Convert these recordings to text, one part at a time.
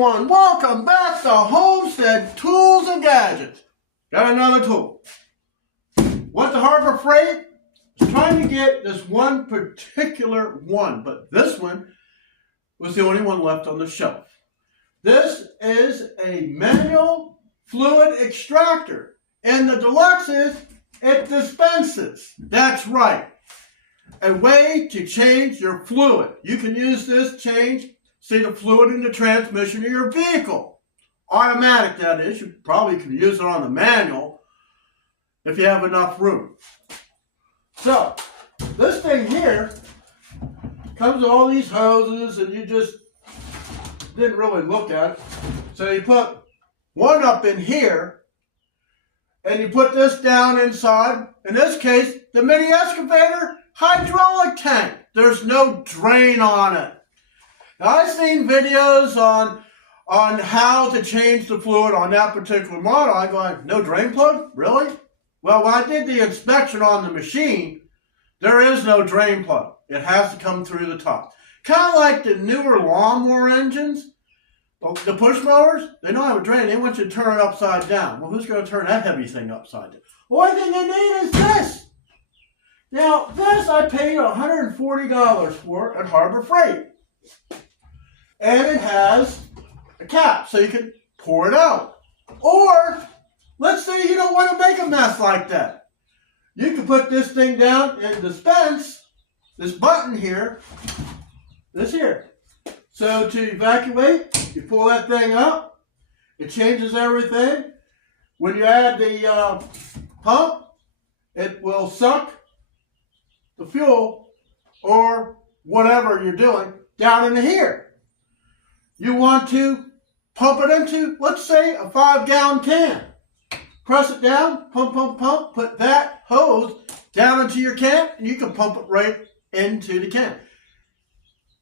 everyone, welcome back to Homestead Tools and Gadgets. Got another tool. Went to Harbor Freight. Was trying to get this one particular one, but this one was the only one left on the shelf. This is a manual fluid extractor, and the deluxe is it dispenses. That's right. A way to change your fluid. You can use this to change, say, the fluid in the transmission of your vehicle. Automatic, that is. You probably can use it on the manual if you have enough room. So, this thing here comes with all these hoses, and you just didn't really look at it. So you put one up in here, and you put this down inside. In this case, the mini excavator hydraulic tank. There's no drain on it. Now, I've seen videos on how to change the fluid on that particular model. I go, no drain plug? Really? Well, when I did the inspection on the machine, there is no drain plug. It has to come through the top. Kind of like the newer lawnmower engines, the push mowers, they don't have a drain. They want you to turn it upside down. Well, who's going to turn that heavy thing upside down? The only thing they need is this. Now, this I paid $140 for at Harbor Freight. And it has a cap so you can pour it out. Or, let's say you don't want to make a mess like that. You can put this thing down and dispense this button here, this here. So to evacuate, you pull that thing up. It changes everything. When you add the pump, it will suck the fuel or whatever you're doing down into here. You want to pump it into, let's say, a 5-gallon can. Press it down, pump, pump, pump, put that hose down into your can, and you can pump it right into the can.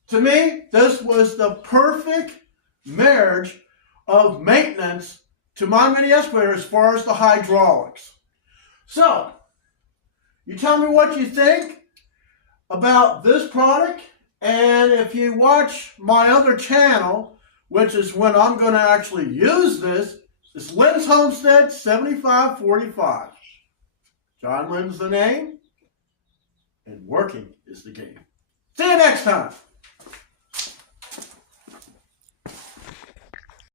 To me, this was the perfect marriage of maintenance to my mini excavator as far as the hydraulics. So, you tell me what you think about this product, and if you watch my other channel, which is when I'm going to actually use this, it's Lynn's Homestead 7545. John Lynn's the name, and working is the game. See you next time.